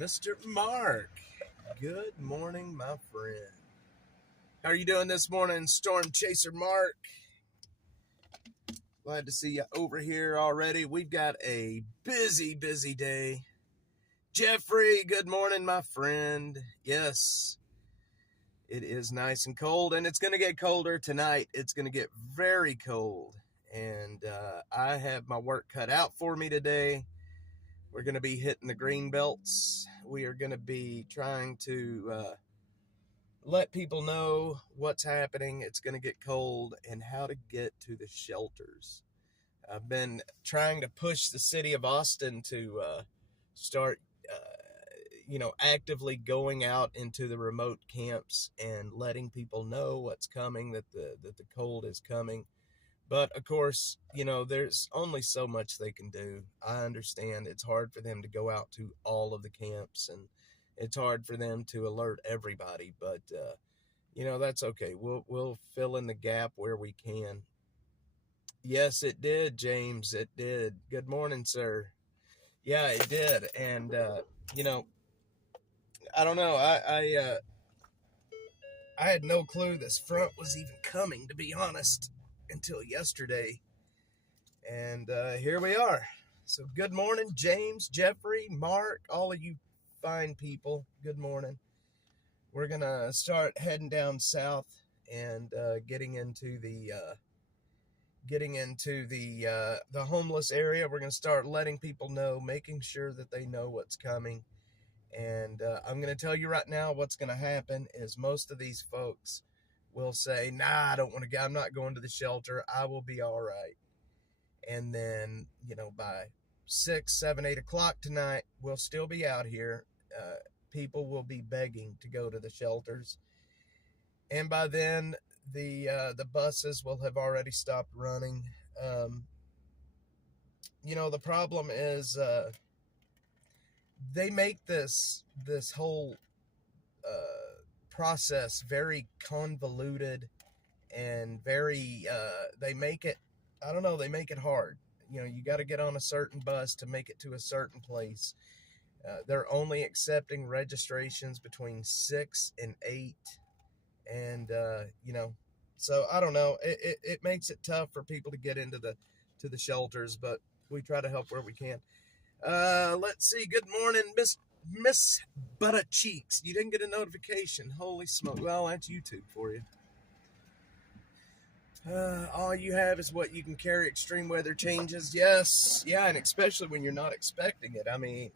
Mr. Mark. Good morning, my friend. How are you doing this morning, Storm Chaser Mark? Glad to see you over here already. We've got a busy day. Jeffrey, good morning, my friend. Yes, it is nice and cold, and it's going to get colder tonight. It's going to get very cold, and I have my work cut out for me today. We're going to be hitting the green belts. We are going to be trying to let people know what's happening. It's going to get cold and how to get to the shelters. I've been trying to push the city of Austin to start, actively going out into the remote camps and letting people know what's coming, that the cold is coming. But of course, there's only so much they can do. I understand it's hard for them to go out to all of the camps, and it's hard for them to alert everybody. But that's okay. We'll fill in the gap where we can. Yes, it did, James. It did. Good morning, sir. Yeah, it did. And I don't know. I had no clue this front was even coming, to be honest, until yesterday. And here we are. So good morning, James, Jeffrey, Mark, all of you fine people. Good morning. We're going to start heading down south and getting into the homeless area. We're going to start letting people know, making sure that they know what's coming. And I'm going to tell you right now, what's going to happen is most of these folks will say, nah, I don't want to go. I'm not going to the shelter. I will be all right. And then, by 6, 7, 8 o'clock tonight, we'll still be out here. People will be begging to go to the shelters. And by then, the buses will have already stopped running. The problem is they make this whole process very convoluted and very, they make it hard. You got to get on a certain bus to make it to a certain place. They're only accepting registrations between 6 and 8. And, so I don't know. It makes it tough for people to get into the shelters, but we try to help where we can. Let's see. Good morning, Miss Butter Cheeks. You didn't get a notification. Holy smoke. Well, that's YouTube for you. All you have is what you can carry. Extreme weather changes. Yes. Yeah. And especially when you're not expecting it. I mean,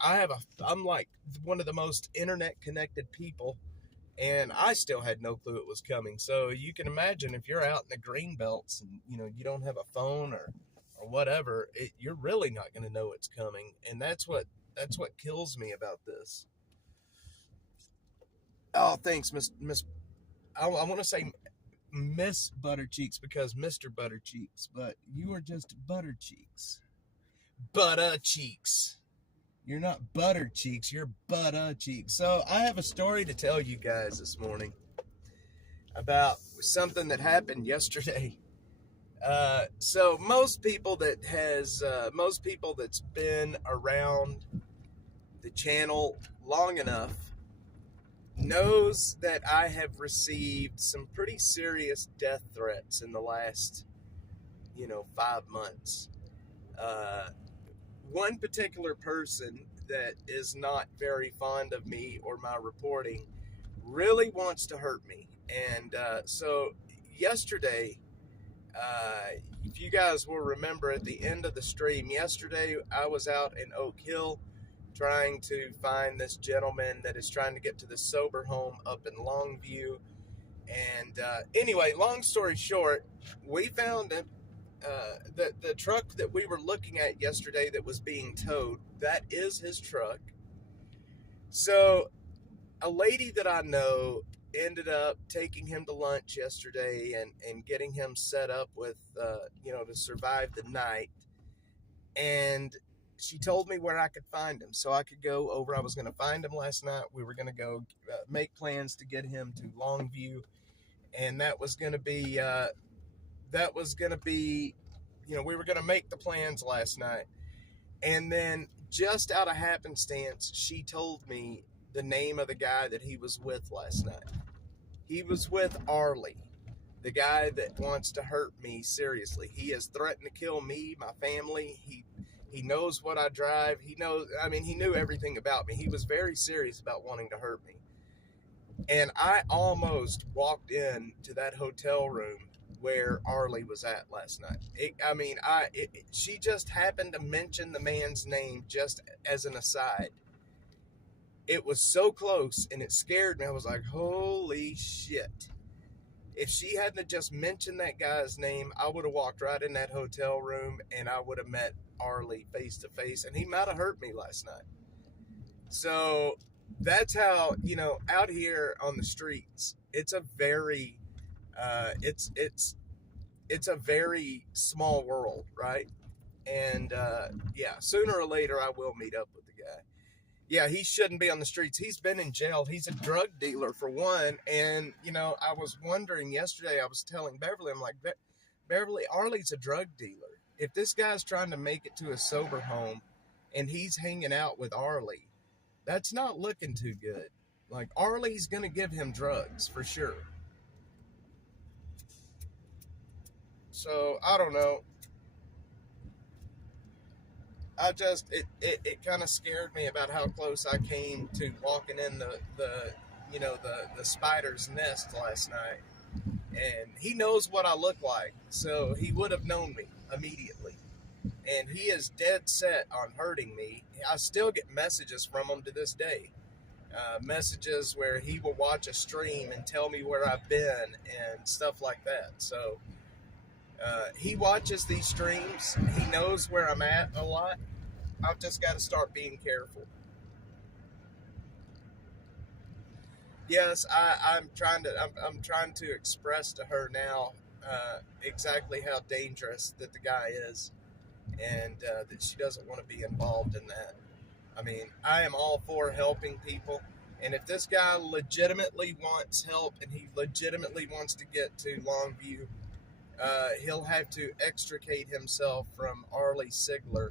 I'm like one of the most internet connected people, and I still had no clue it was coming. So you can imagine if you're out in the green belts and, you don't have a phone or whatever, you're really not going to know it's coming. And that's what kills me about this. Oh, thanks, Miss. I want to say Miss Buttercheeks because Mr. Buttercheeks, but you are just Buttercheeks. Buttercheeks. You're not Buttercheeks, you're Buttercheeks. So I have a story to tell you guys this morning about something that happened yesterday. So most people that's been around the channel long enough knows that I have received some pretty serious death threats in the last, 5 months. One particular person that is not very fond of me or my reporting really wants to hurt me. And so yesterday, if you guys will remember at the end of the stream yesterday, I was out in Oak Hill trying to find this gentleman that is trying to get to the sober home up in Longview. And anyway, long story short, we found him. The truck that we were looking at yesterday that was being towed, that is his truck. So a lady that I know ended up taking him to lunch yesterday and getting him set up with, to survive the night. And she told me where I could find him so I could go over. I was going to find him last night. We were going to go make plans to get him to Longview. And that was going to be, we were going to make the plans last night. And then just out of happenstance, she told me the name of the guy that he was with last night. He was with Arlie, the guy that wants to hurt me seriously. He has threatened to kill me, my family. He knows what I drive. He knows, I mean, he knew everything about me. He was very serious about wanting to hurt me. And I almost walked in to that hotel room where Arlie was at last night. She just happened to mention the man's name just as an aside. It was so close and it scared me. I was like, holy shit. If she hadn't just mentioned that guy's name, I would have walked right in that hotel room and I would have met Arlie face to face, and he might have hurt me last night. So that's how, out here on the streets, it's a very, it's a very small world, right? And yeah, sooner or later I will meet up with the guy. Yeah, he shouldn't be on the streets. He's been in jail. He's a drug dealer, for one. And, I was wondering yesterday, I was telling Beverly, I'm like, Beverly, Arlie's a drug dealer. If this guy's trying to make it to a sober home and he's hanging out with Arlie, that's not looking too good. Like, Arlie's going to give him drugs, for sure. So, I don't know. It kind of scared me about how close I came to walking in the spider's nest last night. And he knows what I look like, so he would have known me immediately. And he is dead set on hurting me. I still get messages from him to this day. Messages where he will watch a stream and tell me where I've been and stuff like that. So he watches these streams. He knows where I'm at a lot. I've just got to start being careful. Yes, I'm trying to express to her now exactly how dangerous that the guy is, and that she doesn't want to be involved in that. I mean, I am all for helping people, and if this guy legitimately wants help and he legitimately wants to get to Longview, he'll have to extricate himself from Arlie Sigler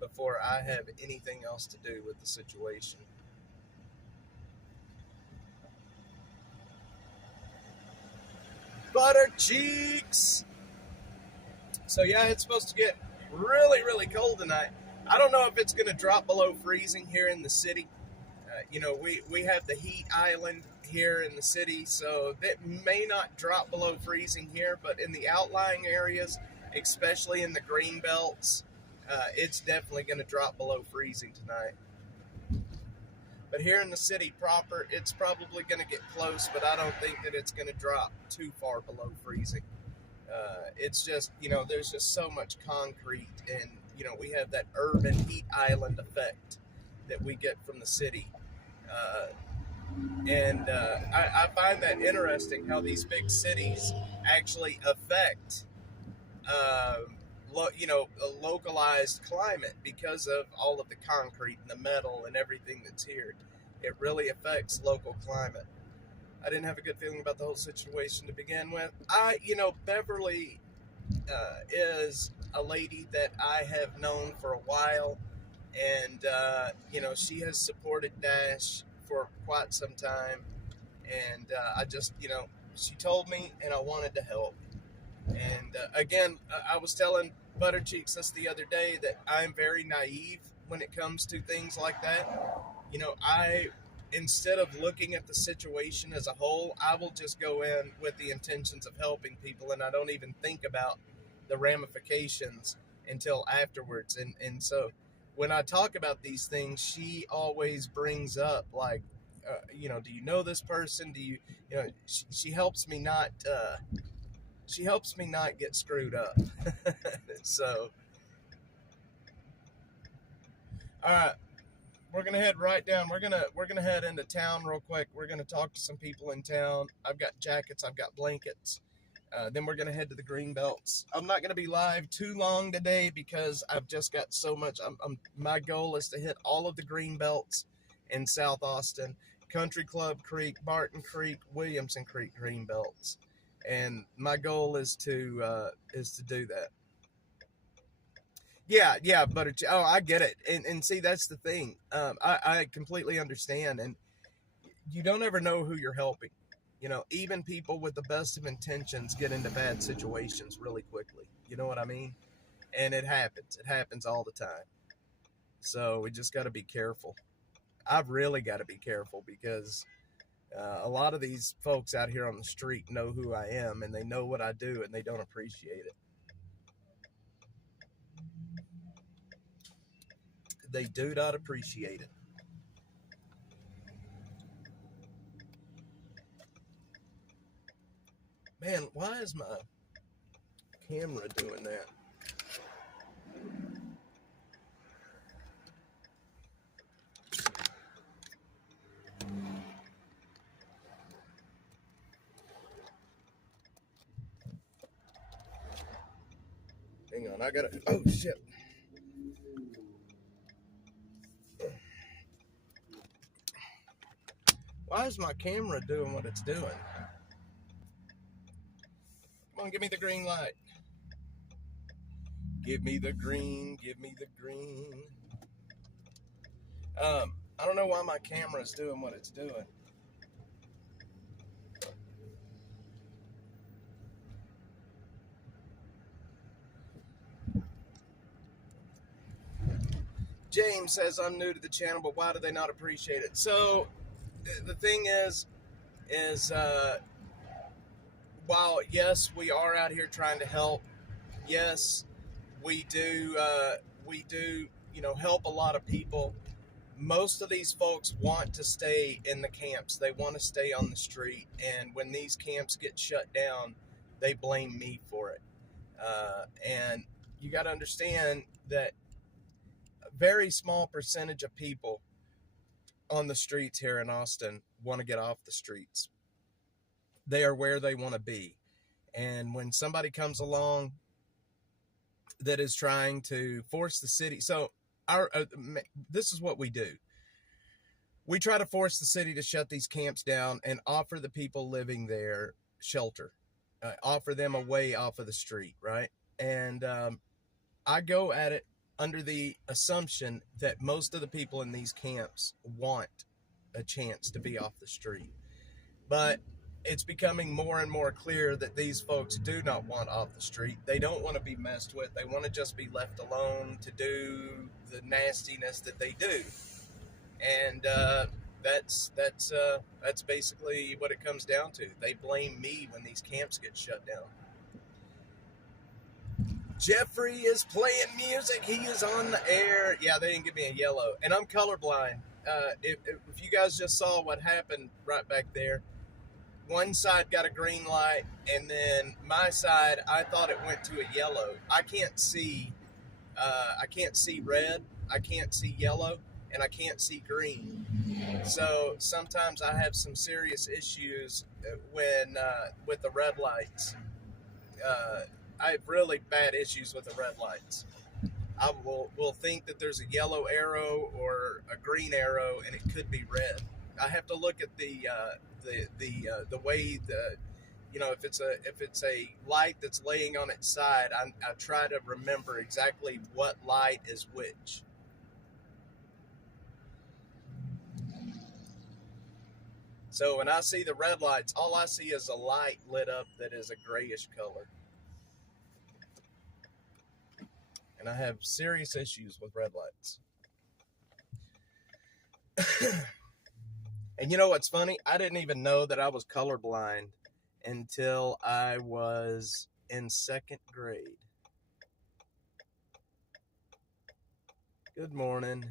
before I have anything else to do with the situation. Butter cheeks! So yeah, it's supposed to get really, really cold tonight. I don't know if it's going to drop below freezing here in the city. We have the heat island here in the city, so it may not drop below freezing here, but in the outlying areas, especially in the green belts, it's definitely going to drop below freezing tonight. But here in the city proper, it's probably going to get close, but I don't think that it's going to drop too far below freezing. It's just, there's just so much concrete, and, we have that urban heat island effect that we get from the city. I find that interesting how these big cities actually affect, a localized climate because of all of the concrete and the metal and everything that's here. It really affects local climate. I didn't have a good feeling about the whole situation to begin with. Beverly is a lady that I have known for a while, and she has supported Dash for quite some time, and she told me, and I wanted to help. And again, I was telling Buttercheeks this the other day that I'm very naive when it comes to things like that. Instead of looking at the situation as a whole, I will just go in with the intentions of helping people, and I don't even think about the ramifications until afterwards. And so when I talk about these things, she always brings up, like, do you know this person? Do you, she helps me not, get screwed up. So, all right, we're gonna head right down. We're gonna head into town real quick. We're gonna talk to some people in town. I've got jackets. I've got blankets. Then we're gonna head to the green belts. I'm not gonna be live too long today because I've just got so much. My goal is to hit all of the green belts in South Austin: Country Club Creek, Barton Creek, Williamson Creek green belts. And my goal is to do that. Yeah, butter. Oh, I get it. And see, that's the thing. I completely understand. And you don't ever know who you're helping. You know, even people with the best of intentions get into bad situations really quickly. You know what I mean? And it happens. It happens all the time. So we just got to be careful. I've really got to be careful because a lot of these folks out here on the street know who I am and they know what I do and they don't appreciate it. They do not appreciate it. Man, why is my camera doing that? Hang on, I gotta. Oh shit! Why is my camera doing what it's doing? Come on, give me the green light. Give me the green. Give me the green. I don't know why my camera is doing what it's doing. James says I'm new to the channel, but why do they not appreciate it? So the thing is while yes, we are out here trying to help. Yes, we do. You know, help a lot of people. Most of these folks want to stay in the camps. They want to stay on the street, and when these camps get shut down, they blame me for it. And you got to understand that a very small percentage of people on the streets here in Austin want to get off the streets. They are where they want to be. And when somebody comes along that is trying to force the city, so this is what we do. We try to force the city to shut these camps down and offer the people living there shelter, offer them a way off of the street, right? And I go at it under the assumption that most of the people in these camps want a chance to be off the street. But it's becoming more and more clear that these folks do not want off the street. They don't want to be messed with. They want to just be left alone to do the nastiness that they do. And that's basically what it comes down to. They blame me when these camps get shut down. Jeffrey is playing music. He is on the air. Yeah, they didn't give me a yellow. And I'm colorblind. If you guys just saw what happened right back there, one side got a green light, and then my side, I thought it went to a yellow. I can't see red, I can't see yellow, and I can't see green. So sometimes I have some serious issues when with the red lights. I have really bad issues with the red lights. I will think that there's a yellow arrow or a green arrow, and it could be red. I have to look at the way the, you know, if it's a light that's laying on its side, I try to remember exactly what light is which. So when I see the red lights, all I see is a light lit up that is a grayish color. And I have serious issues with red lights. And you know what's funny? I didn't even know that I was colorblind until I was in second grade. Good morning.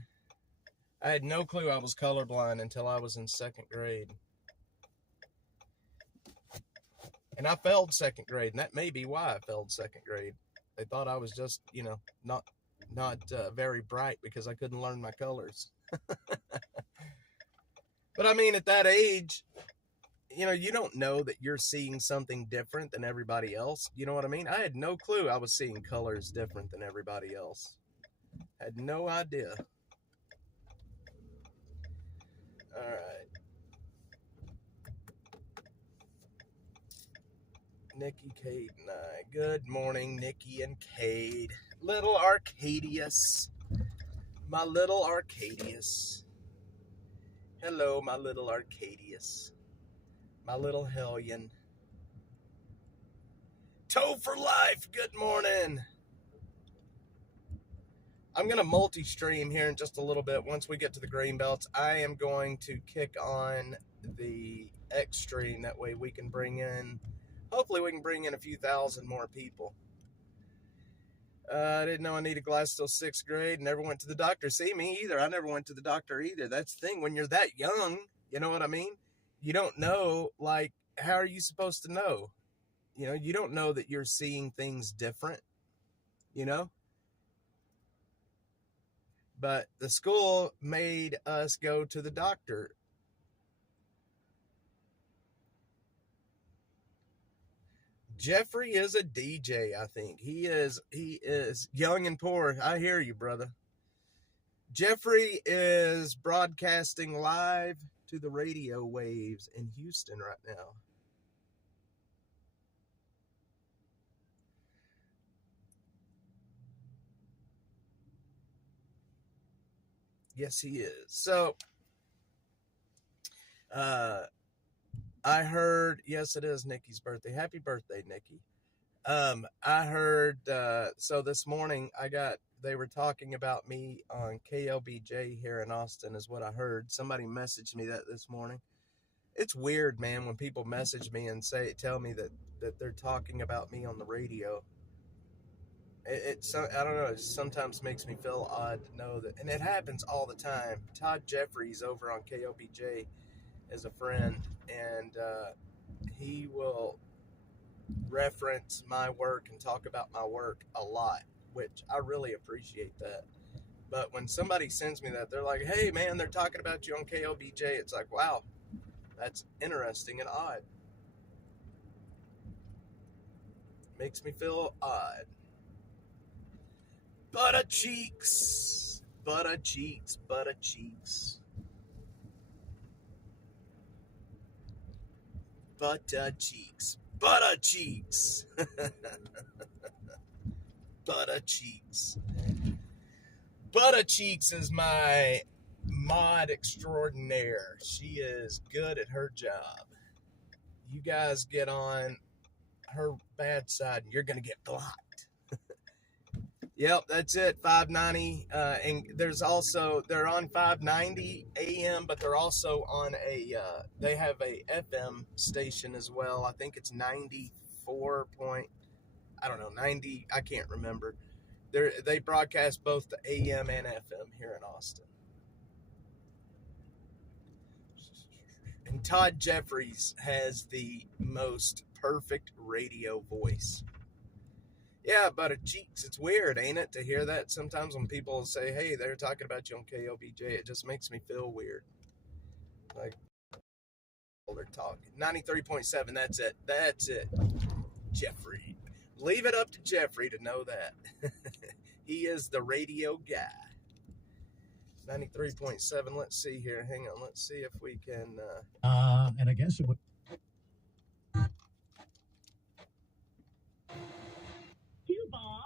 I had no clue I was colorblind until I was in second grade. And I failed second grade, and that may be why I failed second grade. They thought I was just, you know, not very bright because I couldn't learn my colors. But I mean, at that age, you know, you don't know that you're seeing something different than everybody else. You know what I mean? I had no clue I was seeing colors different than everybody else. I had no idea. All right. Nikki, Cade, and I. Good morning, Nikki and Cade. little Arcadius. My little Arcadius. Hello, my little Arcadius. My little hellion. Toe for life, good morning. I'm going to multi-stream here in just a little bit. Once we get to the green belts, I am going to kick on the X stream. That way we can bring in, hopefully we can bring in a few thousand more people. I didn't know I needed glasses till 6th grade. Never went to the doctor. See, me either. I never went to the doctor either. That's the thing. When you're that young, you know what I mean? You don't know, like, how are you supposed to know? You know, you don't know that you're seeing things different, you know? But the school made us go to the doctor. Jeffrey is a DJ, I think. He is young and poor. I hear you, brother. Jeffrey is broadcasting live to the radio waves in Houston right now. Yes, he is. So, I heard, yes, it is Nikki's birthday. Happy birthday, Nikki. I heard, so this morning they were talking about me on KLBJ here in Austin is what I heard. Somebody messaged me that this morning. It's weird, man, when people message me and tell me that they're talking about me on the radio. I don't know, it sometimes makes me feel odd to know that, and it happens all the time. Todd Jeffries over on KLBJ is a friend, and he will reference my work and talk about my work a lot, which I really appreciate that. But when somebody sends me that, they're like, hey man, they're talking about you on KLBJ, it's like, wow, that's interesting and odd. Makes me feel odd. Butter cheeks, butter cheeks, butter cheeks. Butter cheeks, butter cheeks. Butter cheeks. Butter cheeks is my mod extraordinaire. She is good at her job. You guys get on her bad side and you're going to get blocked. Yep, that's it. 590. And there's also, they're on 590 AM, but they're also on they have a FM station as well. I think it's 94 point, I don't know, 90, I can't remember. They broadcast both the AM and FM here in Austin. And Todd Jeffries has the most perfect radio voice. Yeah, butter cheeks. It's weird, ain't it, to hear that sometimes when people say, hey, they're talking about you on KLBJ. It just makes me feel weird. Like, they're talking. 93.7, that's it. That's it. Jeffrey. Leave it up to Jeffrey to know that. He is the radio guy. 93.7, let's see here. Hang on, let's see if we can... And I guess it would...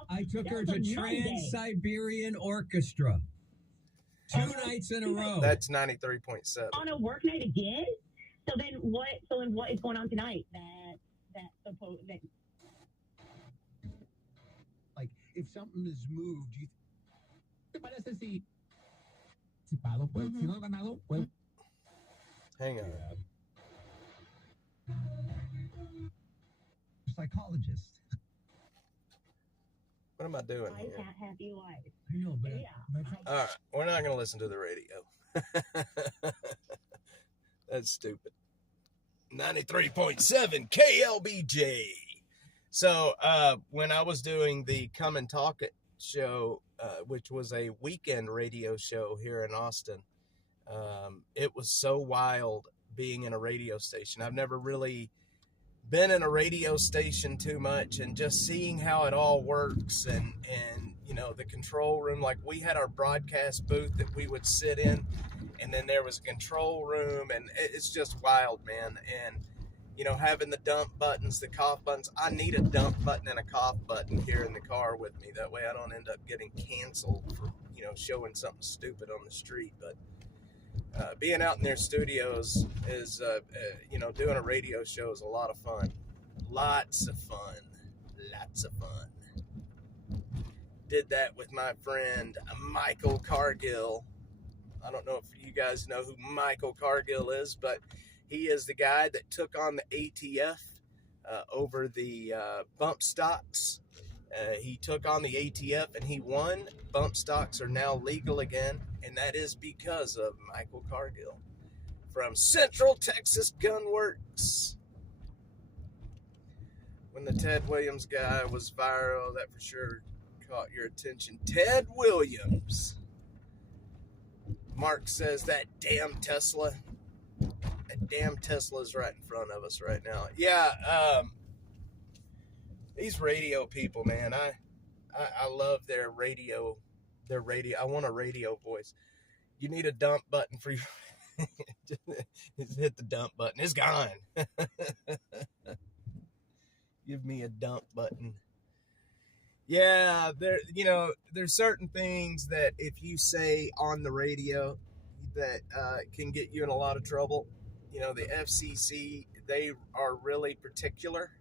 I took her to Trans-Siberian Orchestra 2 nights in a row. That's 93.7. On a work night again? So then what is going on tonight? That like if something is moved, you Hang on. Psychologist. What am I doing here? happy life. I know, but All right, we're not going to listen to the radio. That's stupid. 93.7 KLBJ. So when I was doing the Come and Talk It show, which was a weekend radio show here in Austin, it was so wild being in a radio station. I've never really been in a radio station too much, and just seeing how it all works and you know, the control room. Like, we had our broadcast booth that we would sit in, and then there was a control room, and it's just wild, man. And you know, having the dump buttons, the cough buttons. I need a dump button and a cough button here in the car with me. That way I don't end up getting canceled for, you know, showing something stupid on the street. But being out in their studios is, you know, doing a radio show is a lot of fun. Lots of fun. Lots of fun. Did that with my friend Michael Cargill. I don't know if you guys know who Michael Cargill is, but he is the guy that took on the ATF over the bump stocks. He took on the ATF and he won. Bump stocks are now legal again, and that is because of Michael Cargill from Central Texas Gun Works. When the Ted Williams guy was viral, that for sure caught your attention. Ted Williams. Mark says that damn Tesla. That damn Tesla's right in front of us right now. Yeah, these radio people, man, I love their radio. I want a radio voice. You need a dump button for you. Just hit the dump button. It's gone. Give me a dump button. Yeah, there's certain things that if you say on the radio that can get you in a lot of trouble. You know, the FCC, they are really particular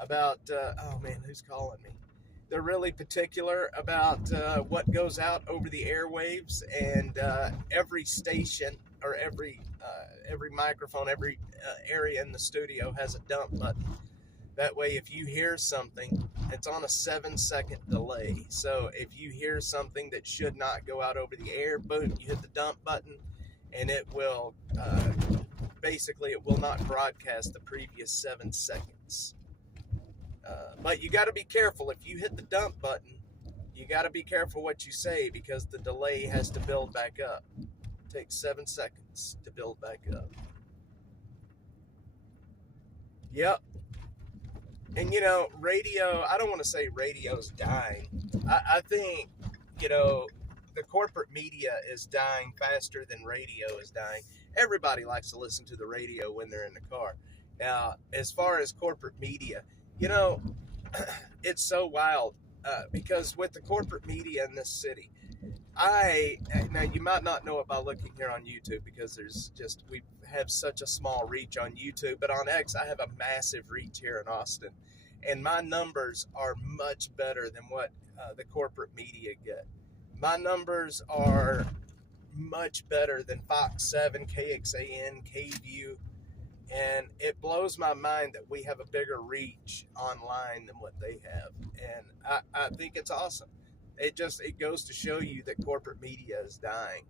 about, oh man, who's calling me? They're really particular about what goes out over the airwaves, and every station or every microphone, every area in the studio has a dump button. That way, if you hear something, it's on a 7-second delay. So if you hear something that should not go out over the air, boom, you hit the dump button, and it will, basically, it will not broadcast the previous 7 seconds. But you got to be careful. If you hit the dump button, you got to be careful what you say, because the delay has to build back up. It takes 7 seconds to build back up. Yep. And, you know, radio, I don't want to say radio's dying. I think, you know, the corporate media is dying faster than radio is dying. Everybody likes to listen to the radio when they're in the car. Now, as far as corporate media, you know, it's so wild because with the corporate media in this city, now you might not know it by looking here on YouTube, because we have such a small reach on YouTube, but on X I have a massive reach here in Austin, and my numbers are much better than what the corporate media get. My numbers are much better than Fox 7, KXAN, KView, and it blows my mind that we have a bigger reach online than what they have, and I think it's awesome. It goes to show you that corporate media is dying.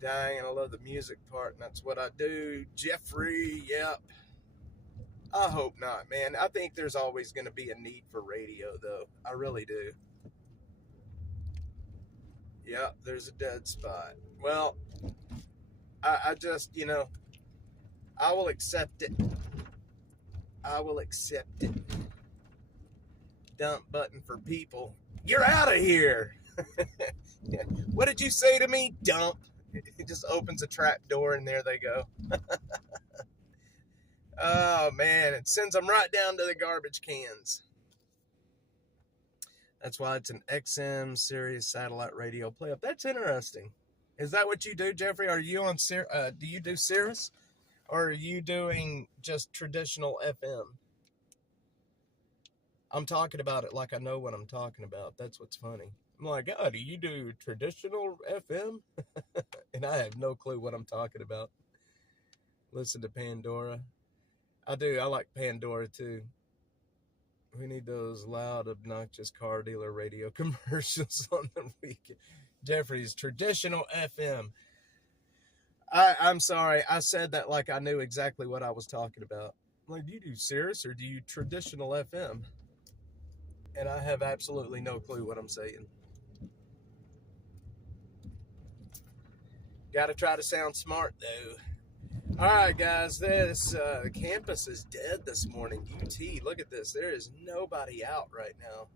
And I love the music part, and that's what I do. Jeffrey, yep. I hope not, man. I think there's always going to be a need for radio, though. I really do. Yep, there's a dead spot. Well, I just, you know, I will accept it. I will accept it. Dump button for people. You're out of here. What did you say to me? Dump. It just opens a trap door and there they go. Oh man, it sends them right down to the garbage cans. That's why it's an XM Sirius satellite radio play up. That's interesting. Is that what you do, Jeffrey? Are you on do you do Sirius, or are you doing just traditional FM? I'm talking about it like I know what I'm talking about. That's what's funny. I'm like, oh, do you do traditional FM? And I have no clue what I'm talking about. Listen to Pandora. I do. I like Pandora, too. We need those loud, obnoxious car dealer radio commercials on the weekend. Jeffrey's traditional FM. I'm sorry. I said that like I knew exactly what I was talking about. I'm like, do you do Sirius or do you traditional FM? And I have absolutely no clue what I'm saying. Got to try to sound smart, though. All right, guys, this campus is dead this morning. UT, look at this. There is nobody out right now.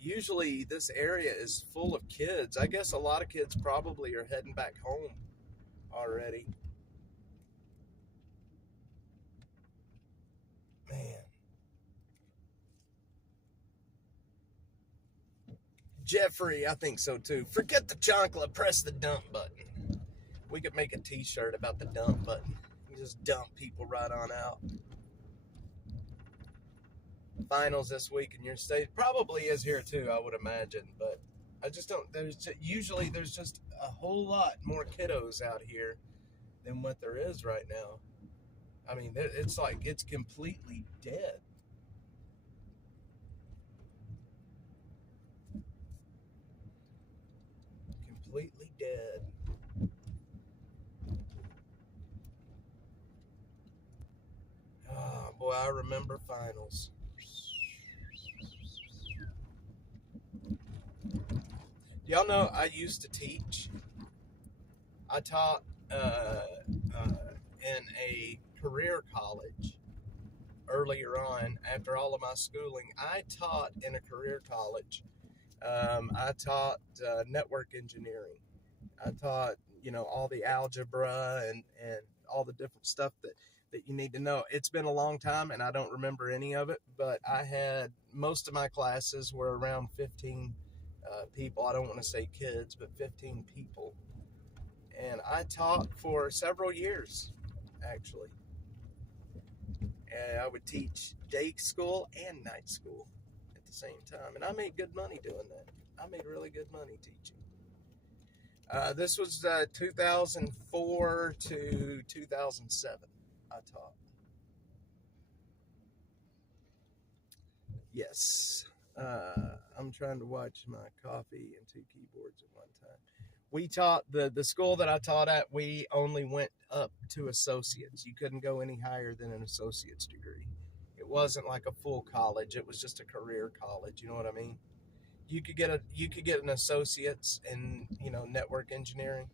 Usually this area is full of kids. I guess a lot of kids probably are heading back home already. Jeffrey, I think so too. Forget the chocolate, press the dump button. We could make a t-shirt about the dump button. You just dump people right on out. Finals this week in your state. Probably is here too, I would imagine. But I just don't, usually there's just a whole lot more kiddos out here than what there is right now. I mean, it's like it's completely dead. Completely dead. Oh, boy, I remember finals. Y'all know I used to teach. I taught in a career college earlier on after all of my schooling. I taught in a career college. I taught network engineering. I taught, all the algebra and all the different stuff that you need to know. It's been a long time and I don't remember any of it, but I had most of my classes were around 15 people. I don't want to say kids, but 15 people. And I taught for several years, actually. And I would teach day school and night school at the same time. And I made good money doing that. I made really good money teaching. This was 2004 to 2007 I taught. Yes. I'm trying to watch my coffee and two keyboards at one time. We taught, the school that I taught at, we only went up to associates. You couldn't go any higher than an associate's degree. It wasn't like a full college. It was just a career college. You know what I mean? You could get an associate's in, network engineering,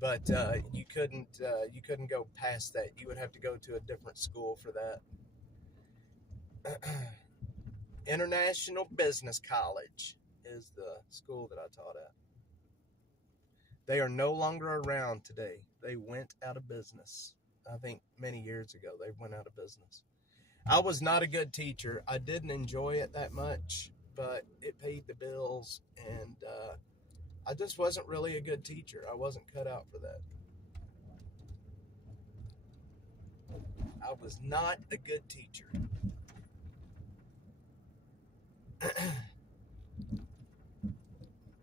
but you couldn't go past that. You would have to go to a different school for that. International Business College is the school that I taught at. They are no longer around today. They went out of business. I think many years ago they went out of business. I was not a good teacher. I didn't enjoy it that much, but it paid the bills, and I just wasn't really a good teacher. I wasn't cut out for that. I was not a good teacher.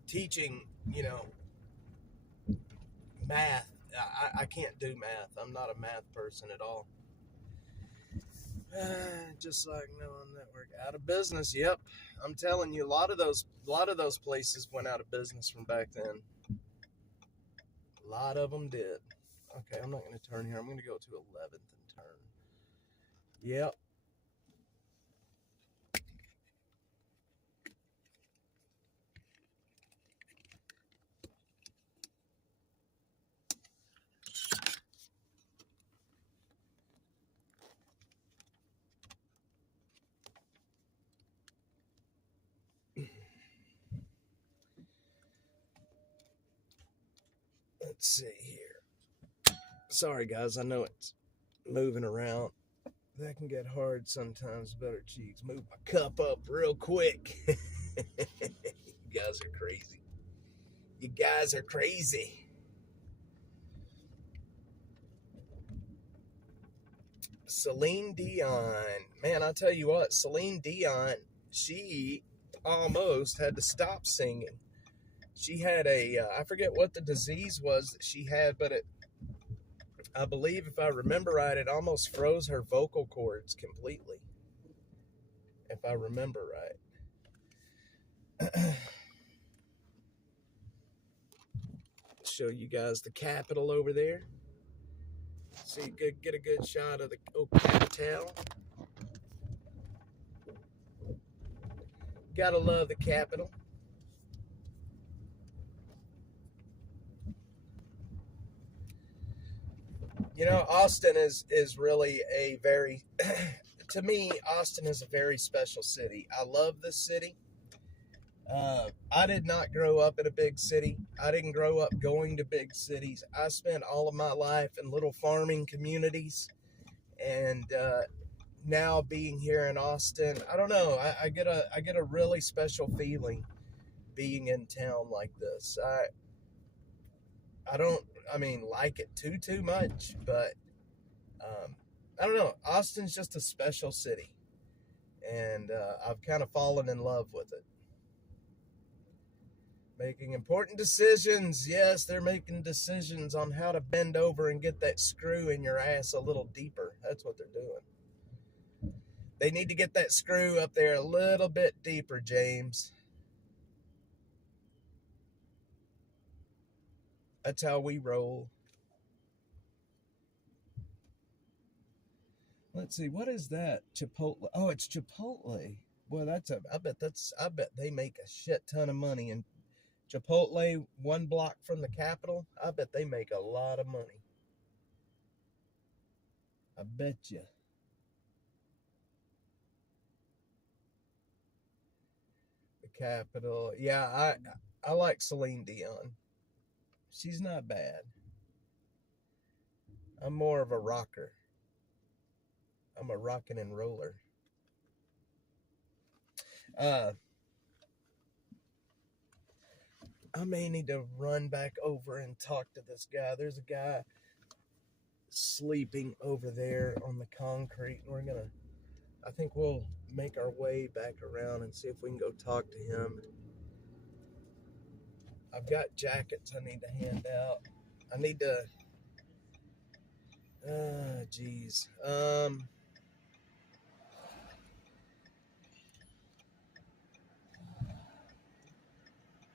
Teaching, math. I can't do math. I'm not a math person at all. Just like Neural Network, out of business. Yep, I'm telling you, a lot of those places went out of business from back then. A lot of them did. Okay, I'm not going to turn here. I'm going to go to 11th and turn. Yep. Let's see here. Sorry, guys. I know it's moving around. That can get hard sometimes. Better cheeks. Move my cup up real quick. You guys are crazy. You guys are crazy. Celine Dion. Man, I tell you what, Celine Dion, she almost had to stop singing. She had I forget what the disease was that she had, but I believe, if I remember right, it almost froze her vocal cords completely. If I remember right. Show you guys the Capitol over there. So you could get a good shot of the Capitol. Gotta love the Capitol. Austin is really a very, to me, Austin is a very special city. I love this city. I did not grow up in a big city. I didn't grow up going to big cities. I spent all of my life in little farming communities, and now being here in Austin, I don't know. I get a really special feeling being in town like this. I don't, like it too much, but I don't know. Austin's just a special city, and I've kind of fallen in love with it. Making important decisions. Yes, they're making decisions on how to bend over and get that screw in your ass a little deeper. That's what they're doing. They need to get that screw up there a little bit deeper, James. That's how we roll. Let's see, what is that? Chipotle. Oh, it's Chipotle. Well, I bet they make a shit ton of money in Chipotle, one block from the Capitol. I bet they make a lot of money. I bet you. The Capitol. Yeah, I like Celine Dion. She's not bad. I'm more of a rocker. I'm a rockin' and roller. I may need to run back over and talk to this guy. There's a guy sleeping over there on the concrete. I think we'll make our way back around and see if we can go talk to him. I've got jackets I need to hand out. I need to, geez.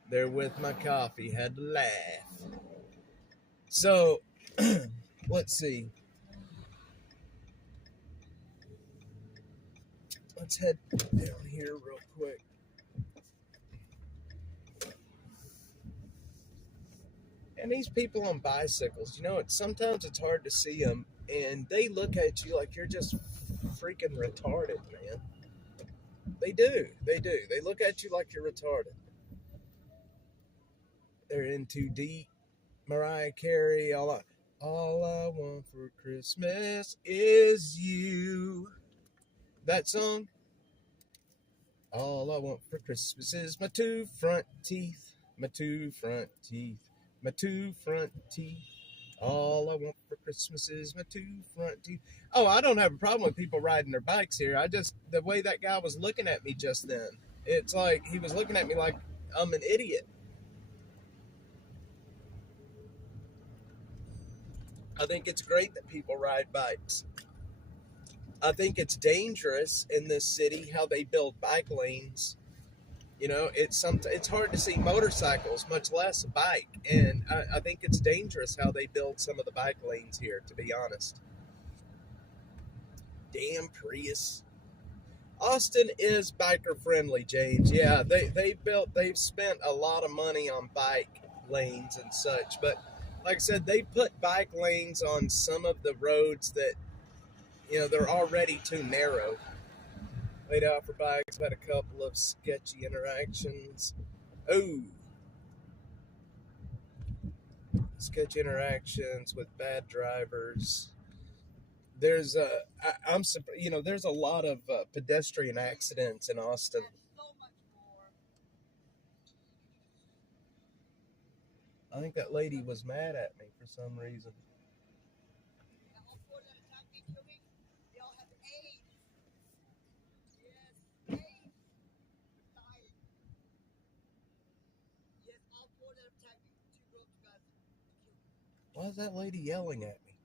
There with my coffee, had to laugh. So, let's see. Let's head down here real quick. And these people on bicycles, sometimes it's hard to see them, and they look at you like you're just freaking retarded, man. They do. They look at you like you're retarded. They're in too deep. Mariah Carey, all I want for Christmas is you. That song. All I want for Christmas is my two front teeth. My two front teeth. My two front teeth. All I want for Christmas is my two front teeth. Oh, I don't have a problem with people riding their bikes here. The way that guy was looking at me just then, it's like he was looking at me like I'm an idiot. I think it's great that people ride bikes. I think it's dangerous in this city how they build bike lanes. It's hard to see motorcycles, much less a bike. And I think it's dangerous how they build some of the bike lanes here, to be honest. Damn Prius. Austin is biker friendly, James. Yeah, they've spent a lot of money on bike lanes and such, but like I said, they put bike lanes on some of the roads that, they're already too narrow. Laid out for bikes, had a couple of sketchy interactions. Sketchy interactions with bad drivers. There's there's a lot of pedestrian accidents in Austin. I think that lady was mad at me for some reason. Why is that lady yelling at me?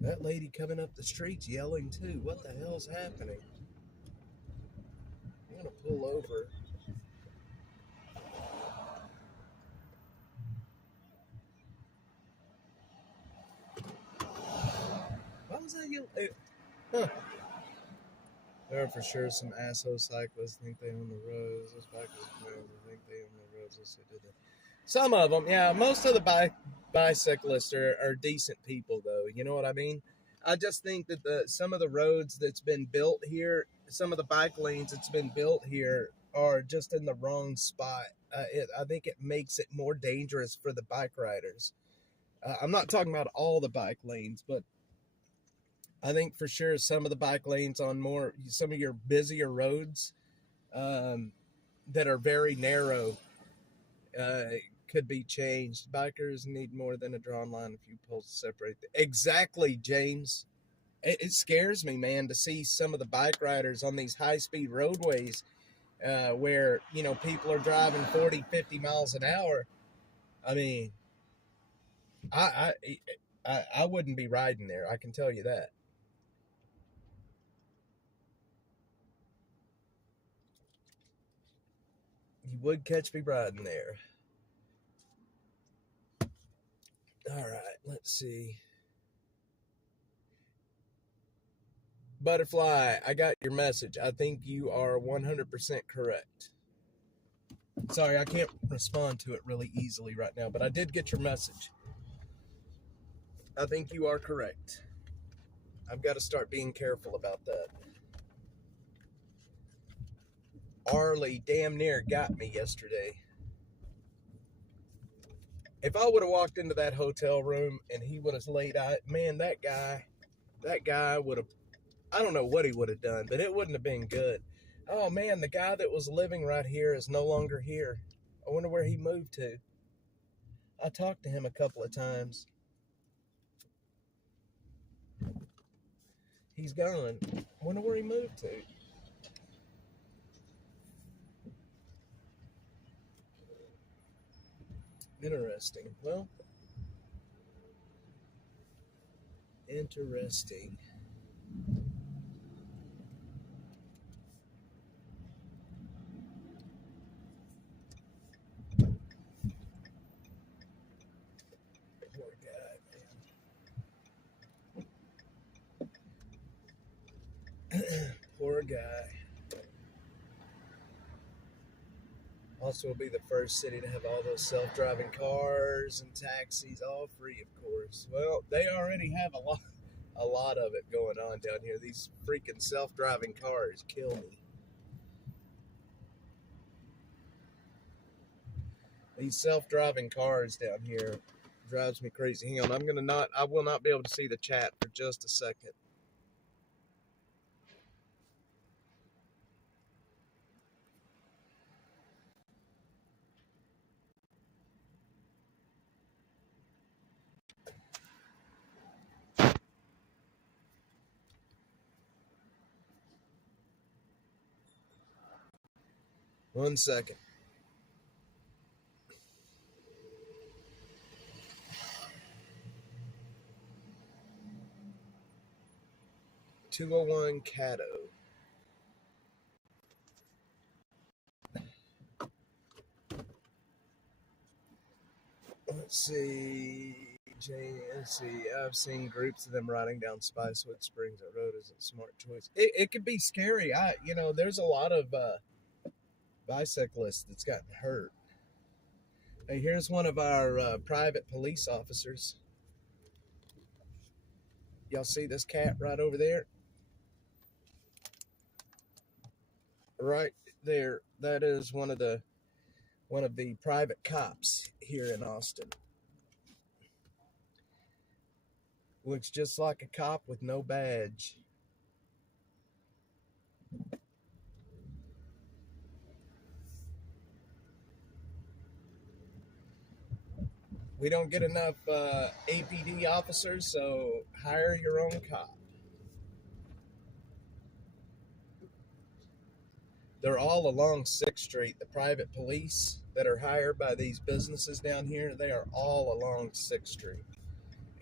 That lady coming up the streets yelling too. What the hell's happening? I'm gonna pull over. Why was that yelling? Huh. There are for sure some asshole cyclists think they own the roads. Those bikers think they own the roads. Let's do that. Some of them, yeah. Most of the bicyclists are decent people, though. You know what I mean? I just think that some of the roads that's been built here, some of the bike lanes that's been built here are just in the wrong spot. I think it makes it more dangerous for the bike riders. I'm not talking about all the bike lanes, but I think for sure some of the bike lanes on some of your busier roads that are very narrow could be changed. Bikers need more than a drawn line, a few poles to separate them. Exactly, James. It scares me, man, to see some of the bike riders on these high-speed roadways where, people are driving 40, 50 miles an hour. I mean, I wouldn't be riding there. I can tell you that. You would catch me riding there. All right, let's see. Butterfly, I got your message. I think you are 100% correct. Sorry, I can't respond to it really easily right now, but I did get your message. I think you are correct. I've got to start being careful about that. Arlie damn near got me yesterday. If I would have walked into that hotel room and he would have laid out, man, that guy would have, I don't know what he would have done, but it wouldn't have been good. Oh man, the guy that was living right here is no longer here. I wonder where he moved to. I talked to him a couple of times. He's gone. I wonder where he moved to. Interesting. Well, interesting. Poor guy, man. Poor guy. Also will be the first city to have all those self-driving cars and taxis all free, of course. Well, they already have a lot of it going on down here. These freaking self-driving cars kill me. These self-driving cars down here drives me crazy. Hang on, I will not be able to see the chat for just a second. One second. $201 Caddo. Let's see. I've seen groups of them riding down Spicewood Springs. That road isn't a smart choice. It could be scary. There's a lot of bicyclists that's gotten hurt. Hey, here's one of our private police officers. Y'all see this cat right over there? Right there. That is one of the private cops here in Austin. Looks just like a cop with no badge. We don't get enough APD officers, so hire your own cop. They're all along 6th Street. The private police that are hired by these businesses down here, they are all along 6th Street.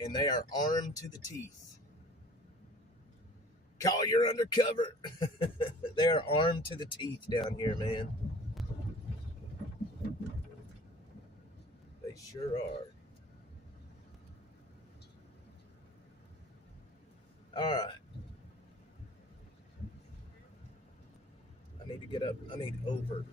And they are armed to the teeth. Call your undercover. They are armed to the teeth down here, man. They sure are. All right. I need to get up. I need over.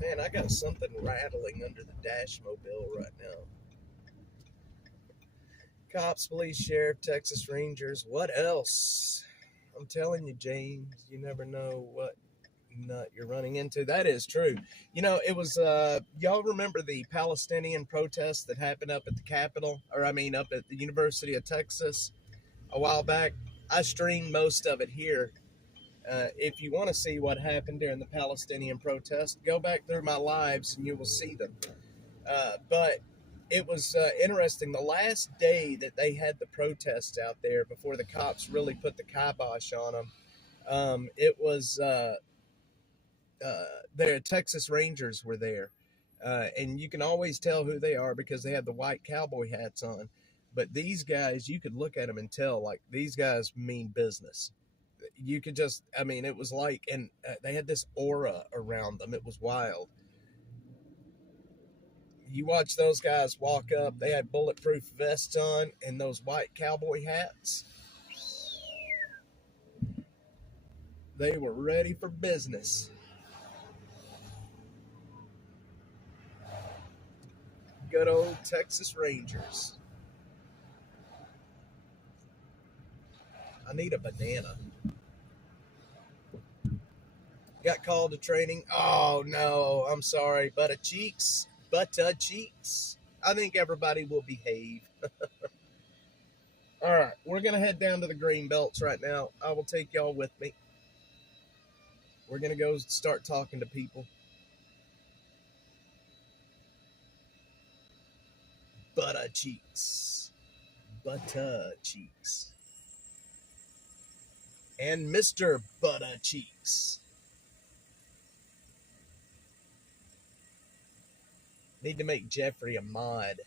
Man, I got something rattling under the dash mobile right now. Cops, police, sheriff, Texas Rangers. What else? I'm telling you, James, you never know what nut you're running into. That is true. You know, it was, y'all remember the Palestinian protests that happened up at the Capitol, or I mean, up at the University of Texas a while back? I streamed most of it here. If you want to see what happened during the Palestinian protest, go back through my lives and you will see them. But it was interesting. The last day that they had the protests out there before the cops really put the kibosh on them, it was the Texas Rangers were there. And you can always tell who they are because they had the white cowboy hats on. But these guys, you could look at them and tell, like, these guys mean business. You could just, I mean, it was like, and they had this aura around them. It was wild. You watch those guys walk up, they had bulletproof vests on and those white cowboy hats. They were ready for business. Good old Texas Rangers. I need a banana. Got called to training. Oh, no, I'm sorry. Butter cheeks. I think everybody will behave. All right, we're going to head down to the green belts right now. I will take y'all with me. We're going to go start talking to people. Butter cheeks. And Mr. Butter Cheeks. Need to make Jeffrey a mod.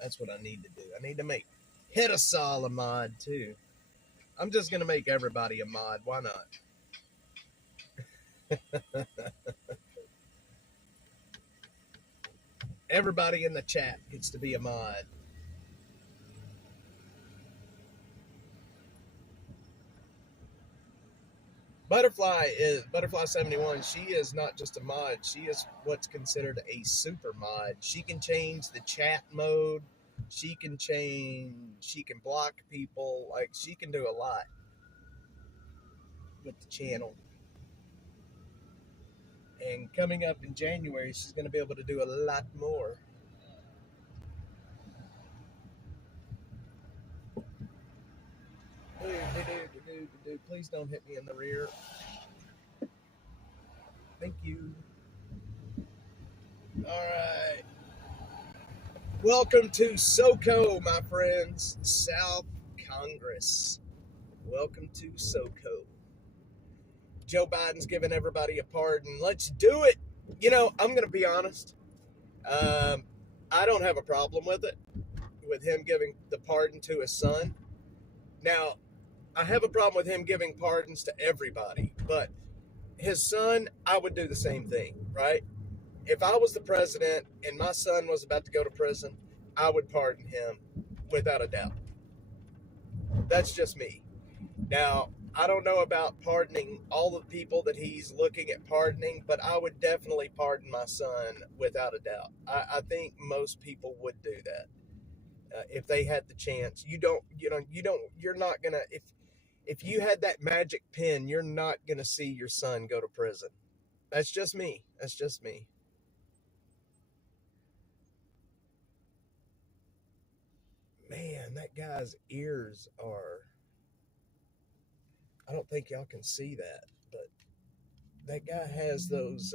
That's what I need to do. I need to make Hitasol a mod too. I'm just going to make everybody a mod. Why not? Everybody in the chat gets to be a mod. Butterfly 71. She is not just a mod. She is what's considered a super mod. She can change the chat mode. She can block people. Like, she can do a lot with the channel. And coming up in January, she's going to be able to do a lot more. Please don't hit me in the rear. Thank you. All right. Welcome to SoCo, my friends. South Congress. Welcome to SoCo. Joe Biden's giving everybody a pardon. Let's do it. You know, I'm going to be honest. I don't have a problem with it, with him giving the pardon to his son. Now, I have a problem with him giving pardons to everybody, but his son, I would do the same thing, right? If I was the president and my son was about to go to prison, I would pardon him without a doubt. That's just me. Now, I don't know about pardoning all the people that he's looking at pardoning, but I would definitely pardon my son without a doubt. I think most people would do that if they had the chance. You're not gonna, if you had that magic pen, you're not gonna see your son go to prison. That's just me. Man, that guy's ears are, I don't think y'all can see that, but that guy has those,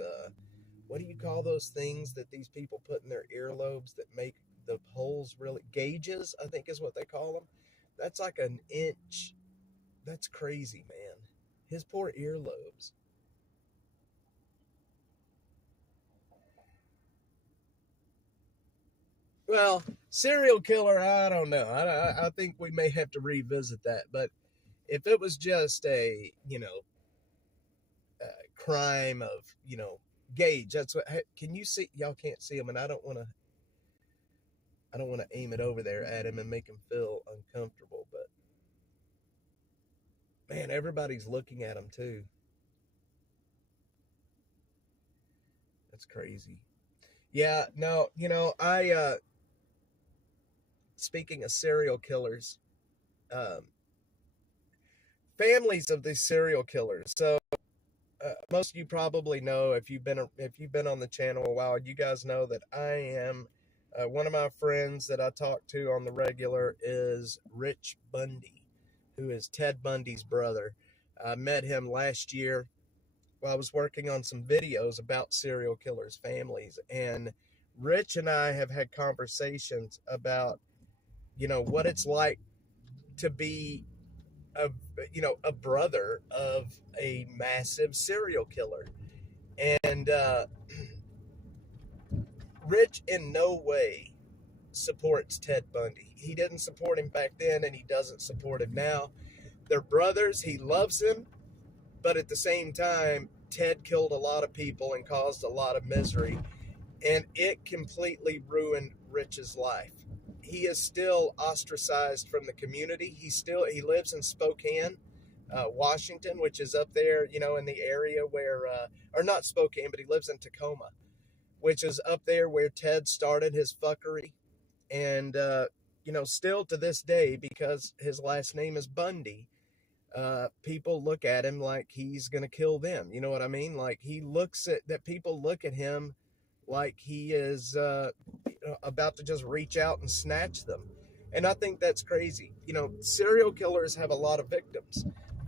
what do you call those things that these people put in their earlobes that make the holes really, gauges, I think is what they call them. That's like an inch. That's crazy, man. His poor earlobes. Well, serial killer, I don't know. I think we may have to revisit that. But if it was just a, crime of, gauge, that's what, can you see? Y'all can't see him, and I don't want to aim it over there at him and make him feel uncomfortable. But, man, everybody's looking at him, too. That's crazy. Yeah, no, speaking of serial killers, families of these serial killers. So most of you probably know, if you've been on the channel a while, you guys know that I am one of my friends that I talk to on the regular is Rich Bundy, who is Ted Bundy's brother. I met him last year while I was working on some videos about serial killers' families, and Rich and I have had conversations about, what it's like to be a brother of a massive serial killer. And Rich in no way supports Ted Bundy. He didn't support him back then, and he doesn't support him now. They're brothers. He loves him, but at the same time, Ted killed a lot of people and caused a lot of misery, and it completely ruined Rich's life. He is still ostracized from the community. He lives in Spokane, Washington, which is up there, in the area where, or not Spokane, but he lives in Tacoma, which is up there where Ted started his fuckery. And, still to this day, because his last name is Bundy, people look at him like he's going to kill them. You know what I mean? Like people look at him like he is about to just reach out and snatch them. And I think that's crazy. Serial killers have a lot of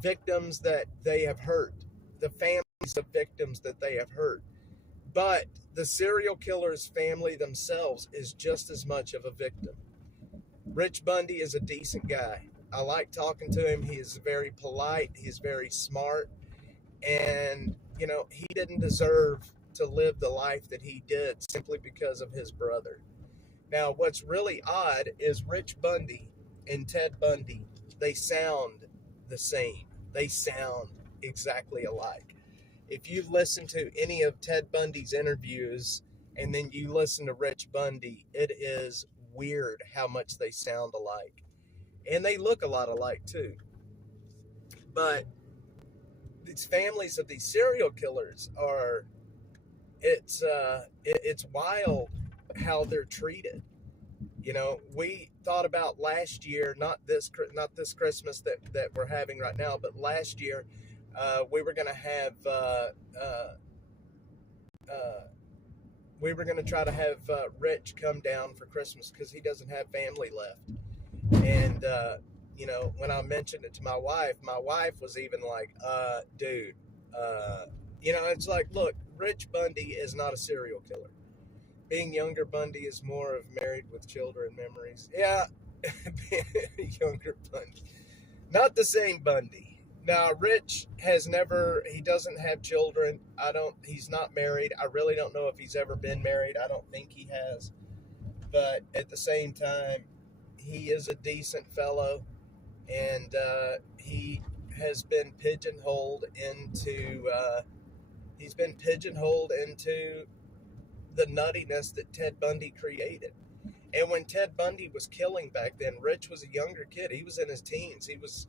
victims that they have hurt, the families of victims that they have hurt. But the serial killer's family themselves is just as much of a victim. Rich Bundy is a decent guy. I like talking to him. He is very polite. He's very smart. And, he didn't deserve to live the life that he did simply because of his brother. Now, what's really odd is Rich Bundy and Ted Bundy, they sound the same. They sound exactly alike. If you listen to any of Ted Bundy's interviews and then you listen to Rich Bundy, it is weird how much they sound alike. And they look a lot alike too. But these families of these serial killers it's wild how they're treated. We thought about last year, not this Christmas that we're having right now, but last year we were going to have we were going to try to have Rich come down for Christmas because he doesn't have family left. And when I mentioned it to my wife was even like, dude, it's like, look, Rich Bundy is not a serial killer. Being younger Bundy is more of married with children memories. Yeah, younger Bundy. Not the same Bundy. Now, Rich he doesn't have children. He's not married. I really don't know if he's ever been married. I don't think he has. But at the same time, he is a decent fellow, and he has been pigeonholed into the nuttiness that Ted Bundy created. And when Ted Bundy was killing back then, Rich was a younger kid. He was in his teens. He was,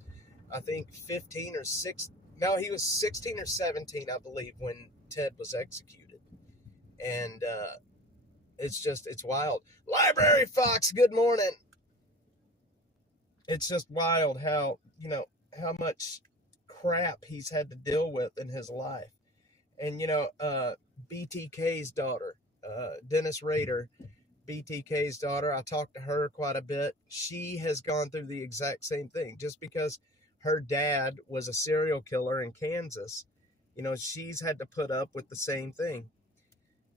I think, 15 or 16. No, he was 16 or 17, I believe, when Ted was executed. And it's wild. Library Fox, good morning. It's just wild how much crap he's had to deal with in his life. And, BTK's daughter, Dennis Rader, BTK's daughter, I talked to her quite a bit. She has gone through the exact same thing. Just because her dad was a serial killer in Kansas, she's had to put up with the same thing.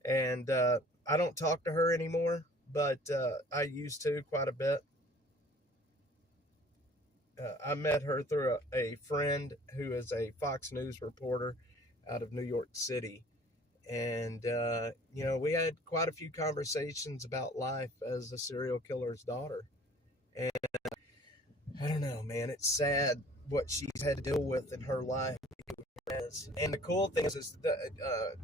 And I don't talk to her anymore, but I used to quite a bit. I met her through a friend who is a Fox News reporter out of New York City. And, we had quite a few conversations about life as a serial killer's daughter. And I don't know, man, it's sad what she's had to deal with in her life. And the cool thing is that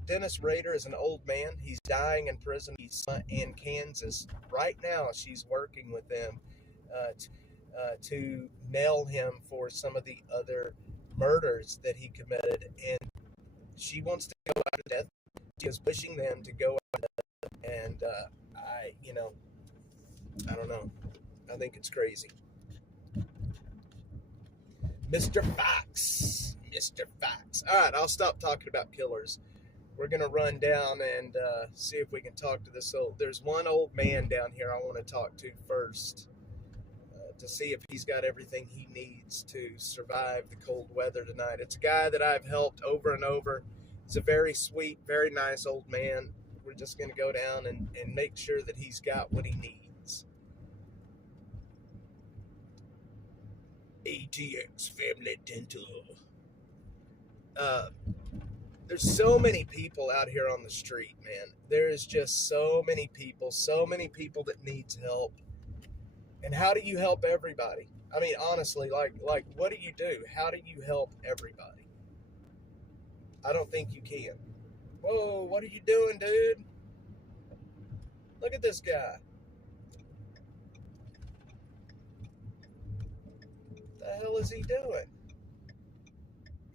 Dennis Rader is an old man. He's dying in prison. He's in Kansas. Right now, she's working with them to nail him for some of the other murders that he committed. And she wants to go out of death. She is pushing them to go out of death. And I don't know. I think it's crazy. Mr. Fox. Mr. Fox. All right, I'll stop talking about killers. We're going to run down and see if we can talk to this old... There's one old man down here I want to talk to first to see if he's got everything he needs to survive the cold weather tonight. It's a guy that I've helped over and over. He's a very sweet, very nice old man. We're just going to go down and make sure that he's got what he needs. ATX Family Dental. There's so many people out here on the street, man. There is just so many people that needs help. And how do you help everybody? I mean, honestly, like what do you do? How do you help everybody? I don't think you can. Whoa, what are you doing, dude? Look at this guy. What the hell is he doing?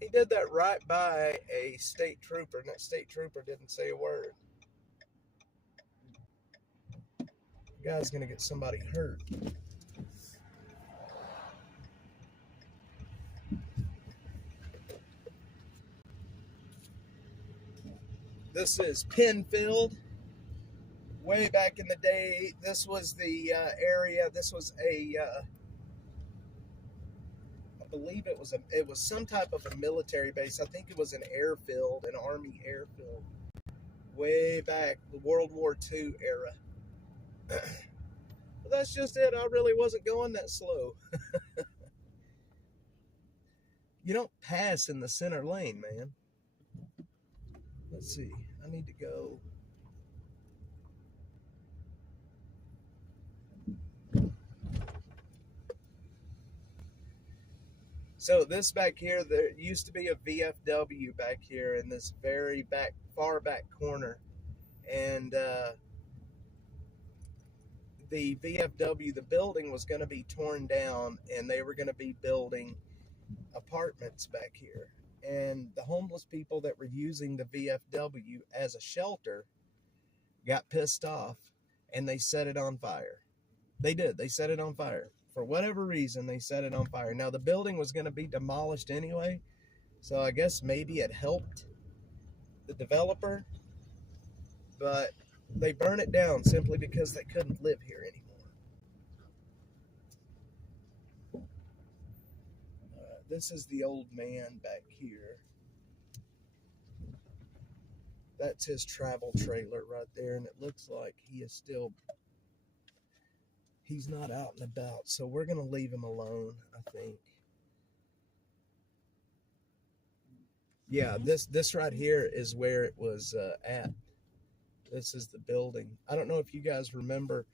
He did that right by a state trooper, and that state trooper didn't say a word. The guy's gonna get somebody hurt. This is Penfield. Way back in the day, this was the area. This was a, I believe it was some type of a military base. I think it was an airfield, an Army airfield. Way back, the World War II era. But that's just it. I really wasn't going that slow. You don't pass in the center lane, man. Let's see. I need to go. So this back here, there used to be a VFW back here in this very far back corner. And the VFW, the building was going to be torn down, and they were going to be building apartments back here. And the homeless people that were using the VFW as a shelter got pissed off, and they set it on fire. They did. They set it on fire. For whatever reason, they set it on fire. Now, the building was going to be demolished anyway, so I guess maybe it helped the developer, but they burned it down simply because they couldn't live here anymore. This is the old man back here. That's his travel trailer right there, and it looks like he is still... He's not out and about, so we're going to leave him alone, I think. Yeah, this right here is where it was at. This is the building. I don't know if you guys remember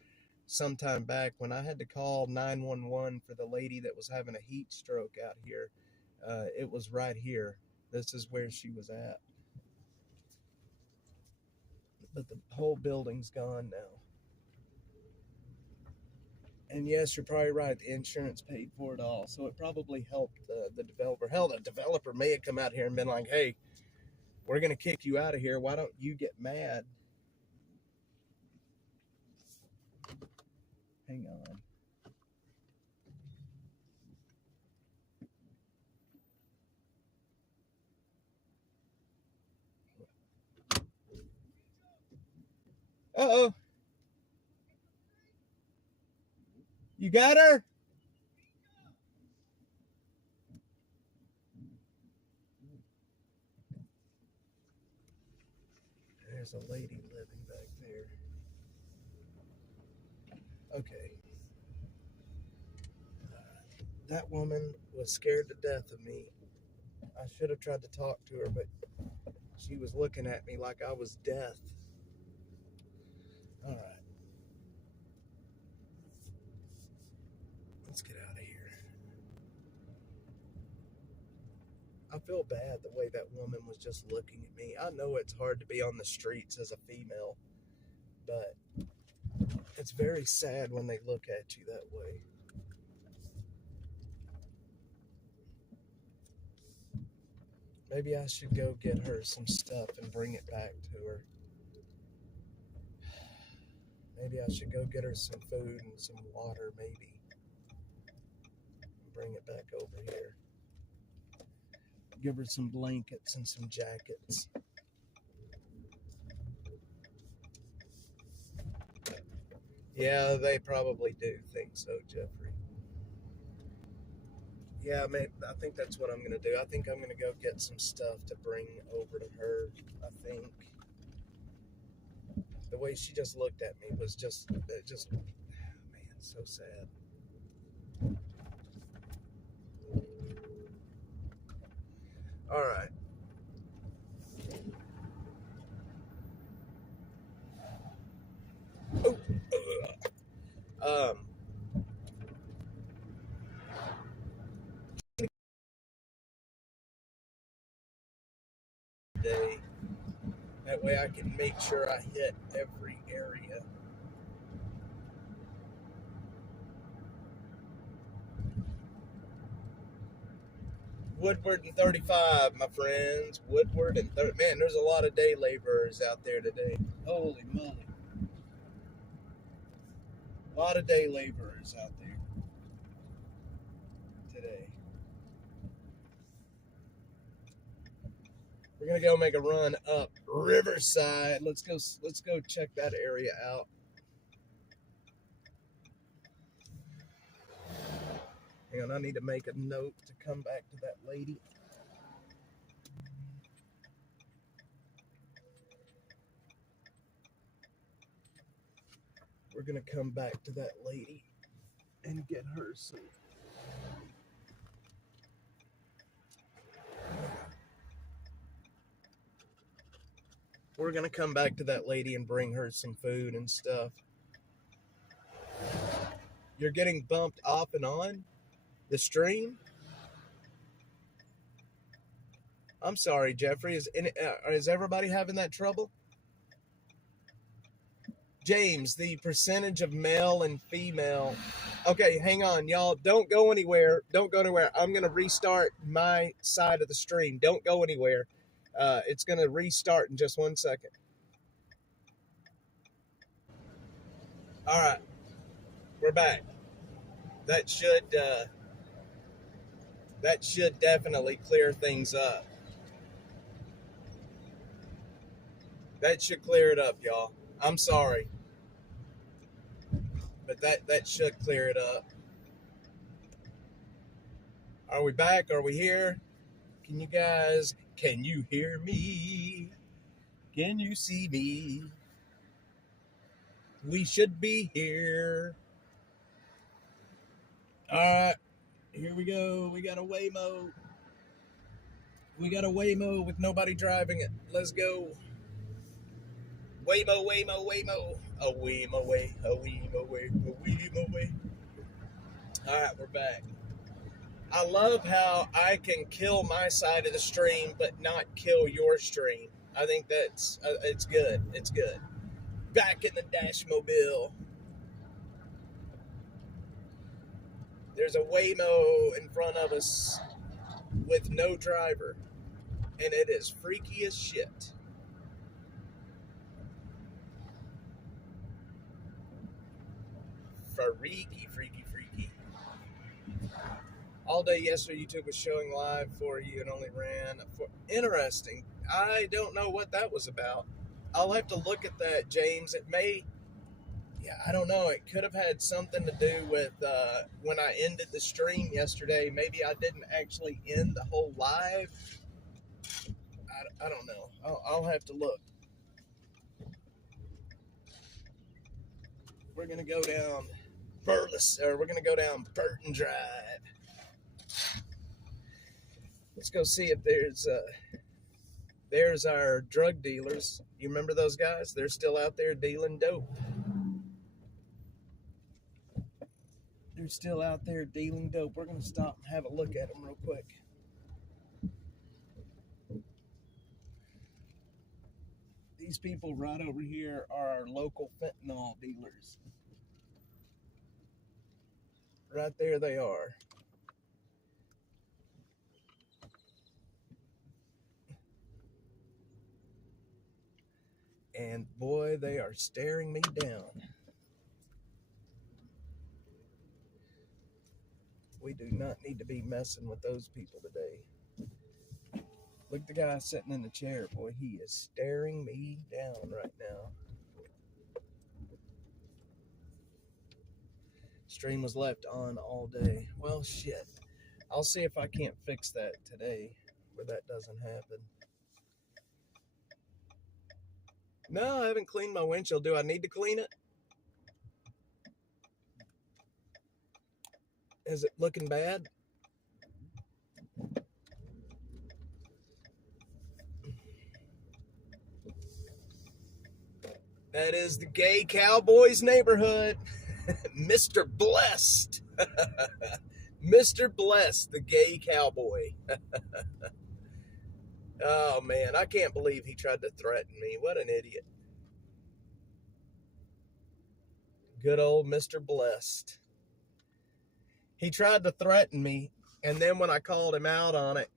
sometime back when I had to call 911 for the lady that was having a heat stroke out here. It was right here. This is where she was at. But the whole building's gone now. And yes, you're probably right. The insurance paid for it all. So it probably helped the developer. Hell, the developer may have come out here and been like, hey, we're going to kick you out of here. Why don't you get mad? Hang on. Uh-oh. You got her? There's a lady living back there. Okay. That woman was scared to death of me. I should have tried to talk to her, but she was looking at me like I was death. All right. Let's get out of here. I feel bad the way that woman was just looking at me. I know it's hard to be on the streets as a female, but it's very sad when they look at you that way. Maybe I should go get her some stuff and bring it back to her. Maybe I should go get her some food and some water, maybe. Bring it back over here. Give her some blankets and some jackets. Yeah, they probably do think so, Jeffrey. Yeah, I think that's what I'm going to do. I think I'm going to go get some stuff to bring over to her. I think the way she just looked at me was just man, so sad. All right. Oh, day. That way I can make sure I hit every area. Woodward and 35, my friends. Woodward and 30. Man, there's a lot of day laborers out there today. Holy moly. A lot of day laborers out there today. We're gonna go make a run up Riverside. Let's go check that area out. Hang on, I need to make a note to come back to that lady. We're gonna come back to that lady and get her some. We're gonna come back to that lady and bring her some food and stuff. You're getting bumped off and on the stream? I'm sorry, Jeffrey. Is everybody having that trouble? James, the percentage of male and female. Okay, hang on, y'all. Don't go anywhere. Don't go anywhere. I'm going to restart my side of the stream. Don't go anywhere. It's going to restart in just 1 second. All right. We're back. That should definitely clear things up. That should clear it up, y'all. I'm sorry. But that should clear it up. Are we back? Are we here? Can you hear me? Can you see me? We should be here. All right, here we go. We got a Waymo. We got a Waymo with nobody driving it. Let's go. Waymo, Waymo, Waymo. A Waymo way, a Waymo way, a Waymo way. All right, we're back. I love how I can kill my side of the stream, but not kill your stream. I think that's, it's good. It's good. Back in the Dash Mobile. There's a Waymo in front of us with no driver, and it is freaky as shit. Freaky, freaky, freaky. All day yesterday, YouTube was showing live for you and only ran for. Interesting. I don't know what that was about. I'll have to look at that, James. It may. Yeah, I don't know. It could have had something to do with when I ended the stream yesterday. Maybe I didn't actually end the whole live. I don't know. I'll have to look. We're going to go down we're going to go down Burton Drive. Let's go see if there's our drug dealers. You remember those guys? They're still out there dealing dope. They're still out there dealing dope. We're going to stop and have a look at them real quick. These people right over here are our local fentanyl dealers. Right there they are. And boy, they are staring me down. We do not need to be messing with those people today. Look at the guy sitting in the chair, boy. He is staring me down right now. Stream was left on all day. Well, shit. I'll see if I can't fix that today, where that doesn't happen. No, I haven't cleaned my windshield. Do I need to clean it? Is it looking bad? That is the gay cowboy's neighborhood. Mr. Blessed. Mr. Blessed, the gay cowboy. Oh, man, I can't believe he tried to threaten me. What an idiot. Good old Mr. Blessed. He tried to threaten me, and then when I called him out on it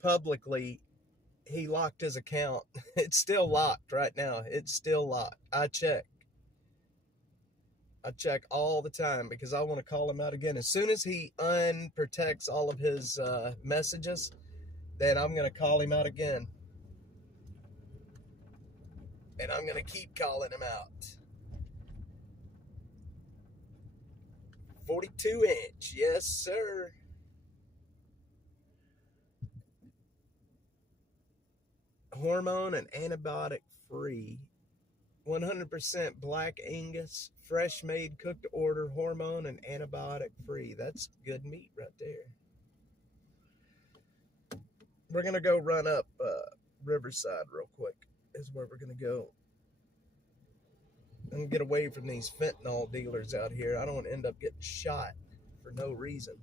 publicly, he locked his account. It's still locked right now. It's still locked. I check all the time because I want to call him out again. As soon as he unprotects all of his messages, then I'm going to call him out again. And I'm going to keep calling him out. 42-inch. Yes, sir. Hormone and antibiotic free. 100% black Angus, fresh made, cooked to order, hormone and antibiotic free. That's good meat right there. We're going to go run up Riverside real quick. Is where we're going to go. And get away from these fentanyl dealers out here. I don't want to end up getting shot for no reason.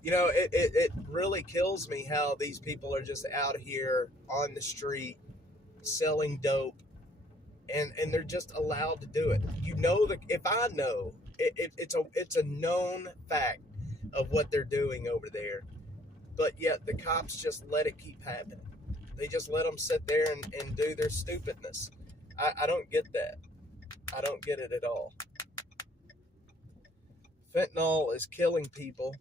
You know, it really kills me how these people are just out here on the street selling dope, and they're just allowed to do it. You know, that if I know, it's a known fact of what they're doing over there, but yet the cops just let it keep happening. They just let them sit there and do their stupidness. I don't get that. I don't get it at all. Fentanyl is killing people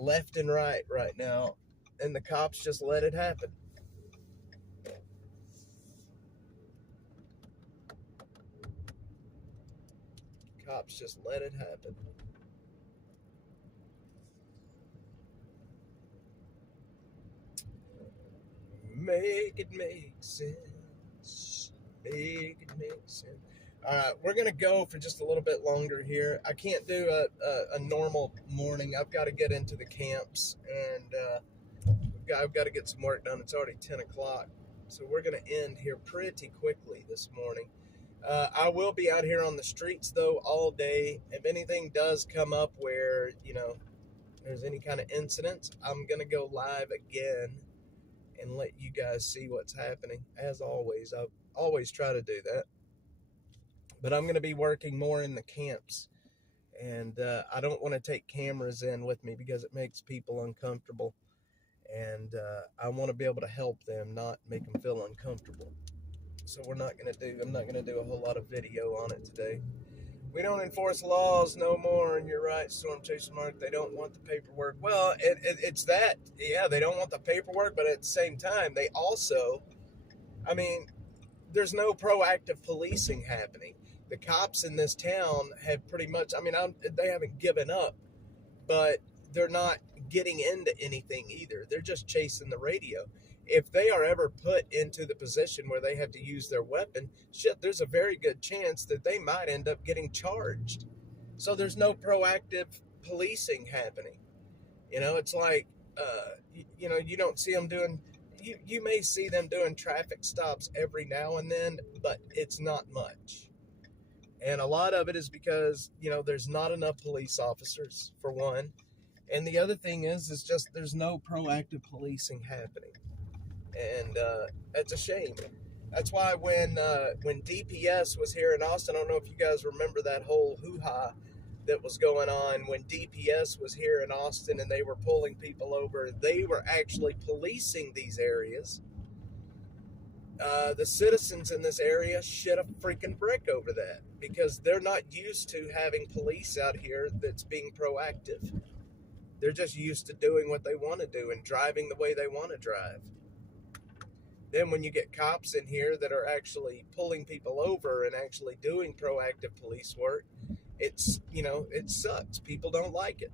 left and right now, and the cops just let it happen. Cops just let it happen. Make it make sense. Make it make sense. All right, we're going to go for just a little bit longer here. I can't do a normal morning. I've got to get into the camps, and I've got to get some work done. It's already 10 o'clock, so we're going to end here pretty quickly this morning. I will be out here on the streets, though, all day. If anything does come up where, you know, there's any kind of incidents, I'm going to go live again and let you guys see what's happening. As always, I always try to do that. But I'm going to be working more in the camps, and I don't want to take cameras in with me because it makes people uncomfortable, and I want to be able to help them, not make them feel uncomfortable. So I'm not going to do a whole lot of video on it today. We don't enforce laws no more, and you're right, Storm Chaser Mark, they don't want the paperwork. Well, it's that, yeah, they don't want the paperwork, but at the same time, they also, I mean, there's no proactive policing happening. The cops in this town have pretty much, I mean, they haven't given up, but they're not getting into anything either. They're just chasing the radio. If they are ever put into the position where they have to use their weapon, shit, there's a very good chance that they might end up getting charged. So there's no proactive policing happening. You know, it's like, you know, you don't see them doing, you may see them doing traffic stops every now and then, but it's not much. And a lot of it is because, you know, there's not enough police officers, for one. And the other thing is just there's no proactive policing happening. And that's a shame. That's why when DPS was here in Austin, I don't know if you guys remember that whole hoo-ha that was going on when DPS was here in Austin and they were pulling people over. They were actually policing these areas. the citizens in this area shit a freaking brick over that because they're not used to having police out here that's being proactive. They're just used to doing what they want to do and driving the way they want to drive. Then when you get cops in here that are actually pulling people over and actually doing proactive police work, it's, it sucks. People don't like it.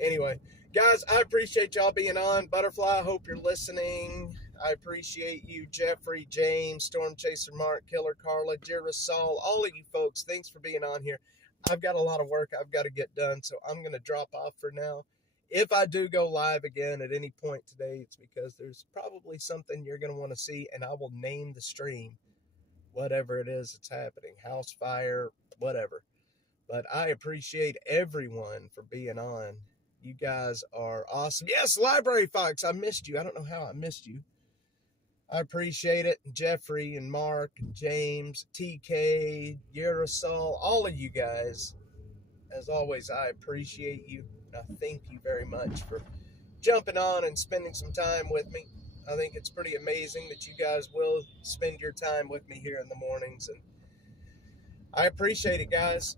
Anyway, guys, I appreciate y'all being on. Butterfly, I hope you're listening. I appreciate you, Jeffrey, James, Storm Chaser Mark, Killer Carla, Girasol, all of you folks. Thanks for being on here. I've got a lot of work I've got to get done, so I'm going to drop off for now. If I do go live again at any point today, it's because there's probably something you're going to want to see, and I will name the stream, whatever it is that's happening, house fire, whatever. But I appreciate everyone for being on. You guys are awesome. Yes, Library Fox, I missed you. I don't know how I missed you. I appreciate it. Jeffrey and Mark and James, TK, Yerasol, all of you guys. As always, I appreciate you. I thank you very much for jumping on and spending some time with me. I think it's pretty amazing that you guys will spend your time with me here in the mornings. And I appreciate it, guys.